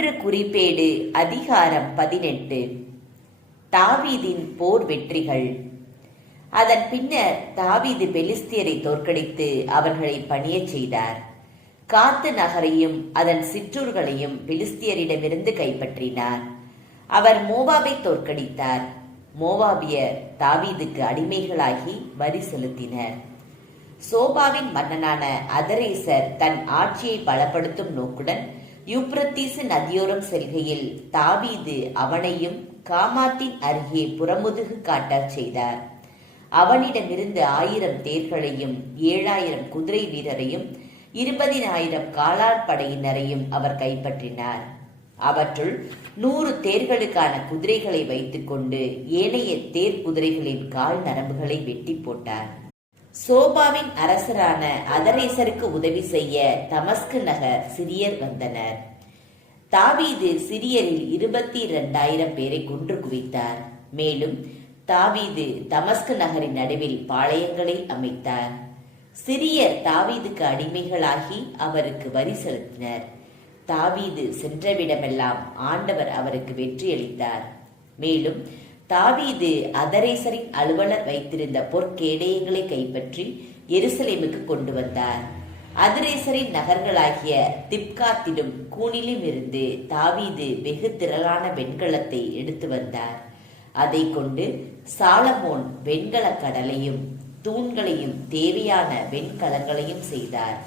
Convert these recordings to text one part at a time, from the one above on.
ஒன்று குறிப்பேடு அதிகாரம் 18. தாவீதின் போர் வெற்றிகள். அதன் பின்னர் தாவீது பெலிஸ்தியரை தோற்கடித்து அவர்களை பணியச் செய்தார். காத்து நகரையும் அதன் சிற்றூர்களையும் பெலிஸ்தியரிடமிருந்து கைப்பற்றினார். அவர் மோவாபை தோற்கடித்தார். மோவாபியர் தாவீதுக்கு அடிமைகளாகி வரி செலுத்தினர். சோபாவின் மன்னனான அதரேசர் தன் ஆட்சியை பலப்படுத்தும் நோக்குடன் யூப்ரத்தீசு நதியோரம் செல்கையில் தாவீது அவனையும் காமாத்தின் அருகே புறமுதுகு காட்டச் செய்தார். அவனிடமிருந்து 1000 தேர்களையும் 7000 குதிரை வீரரையும் 20,000 காலாட் படையினரையும் அவர் கைப்பற்றினார். அவற்றுள் 100 தேர்களுக்கான குதிரைகளை வைத்துக் கொண்டு ஏனைய தேர் குதிரைகளின் கால் நரம்புகளை வெட்டி போட்டார். சோபாவின் அரசரான அதரேசருக்கு உதவி செய்ய தமஸ்கு நகர் சிரியர் வந்தனர். தாவீது சிரியரில் 22,000 பேரை கொன்று குவித்தார். மேலும் தாவீது தமஸ்கு நகரின் நடுவில் பாளையங்களை அமைத்தார். சிரியர் தாவீதுக்கு அடிமைகளாகி அவருக்கு வரி செலுத்தினர். தாவீது சென்றவிடமெல்லாம் ஆண்டவர் அவருக்கு வெற்றியளித்தார். மேலும் தாவீது அதரேசரின் அலுவலர் வைத்திருந்த பொற்கேடயங்களை கைப்பற்றி எருசலேமுக்கு கொண்டு வந்தார். அதரேசரின் நகர்களாகிய திப்காத்திலும் கூனிலும் இருந்து தாவீது வெகு திரளான வெண்கலத்தை எடுத்து வந்தார். அதை கொண்டு சாலமோன் வெண்கல கடலையும் தூண்களையும் தேவையான வெண்கலங்களையும் செய்தார்.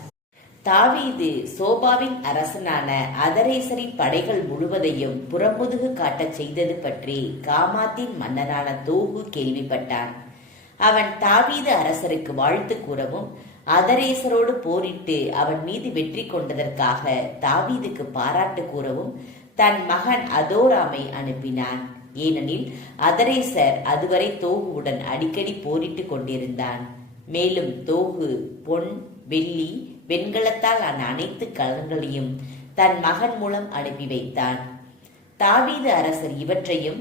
தாவீது சோபாவின் அரசனான அதரேசரின் படைகள் முழுவதையும் புறமுதுகு காட்டச் செய்தது பற்றி காமாத்தின் மன்னனான தோகு கேள்விப்பட்டான். அவன் தாவீது அரசருக்கு வாழ்த்து கூறவும் அதரேசரோடு போரிட்டு அவன் மீது வெற்றி கொண்டதற்காக தாவீதுக்கு பாராட்டு கூறவும் தன் மகன் அதோராமை அனுப்பினான். ஏனெனில் அதரேசர் அதுவரை தோகுவுடன் அடிக்கடி போரிட்டு கொண்டிருந்தான். மேலும் தோகு பொன், வெள்ளி, வெண்கலத்தால் ஆன அனைத்து கலங்களையும் தன் மகன் மூலம் அனுப்பி வைத்தான். தாவீது அரசர் இவற்றையும்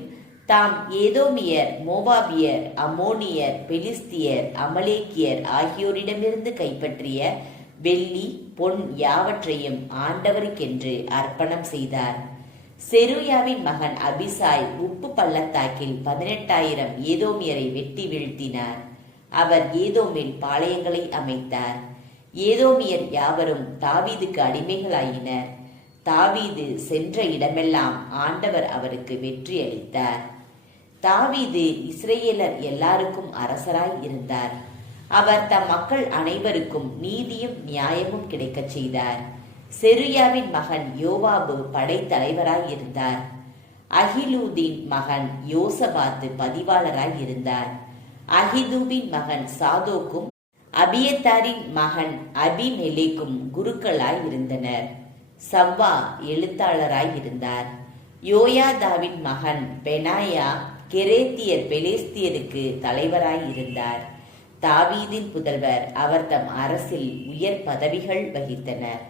தாம் ஏதோமியர், மோவாபியர், அம்மோனியர், பெலிஸ்தியர், அமலேக்கியர் ஆகியோரிடமிருந்து கைப்பற்றிய வெள்ளி, பொன் யாவற்றையும் ஆண்டவருக்கென்று அர்ப்பணம் செய்தார். செருயாவின் மகன் அபிசாய் உப்பு பள்ளத்தாக்கில் 18,000 ஏதோமியரை வெட்டி வீழ்த்தினார். அவர் ஏதோமில் பாளையங்களை அமைத்தார். ஏதோமியர் யாவரும் தாவீதுக்கு அடிமைகளாயினர். தாவீது சென்ற இடமெல்லாம் ஆண்டவர் அவருக்கு வெற்றி அளித்தார். தாவீது இஸ்ரேலர் எல்லாருக்கும் அரசராய் இருந்தார். அவர் தம் மக்கள் அனைவருக்கும் நீதியும் நியாயமும் கிடைக்கச் செய்தார். செருயாவின் மகன் யோவாபு படைத்தலைவராய் இருந்தார். அகிலூதின் மகன் யோசபாத்து பதிவாளராய் இருந்தார். அகிதூபின் மகன் சாதோக்கும் அபியத்தாரின் மகன் அபிமெலேக்கும் குருக்களாய் இருந்தனர். சவ்வா எழுத்தாளராய் இருந்தார். யோயாதாவின் மகன் பெனாயா கெரேத்தியர் பெலிஸ்தியருக்கு தலைவராய் இருந்தார். தாவீதின் புதல்வர் அவர் தம் அரசில் உயர் பதவிகள் வகித்தனர்.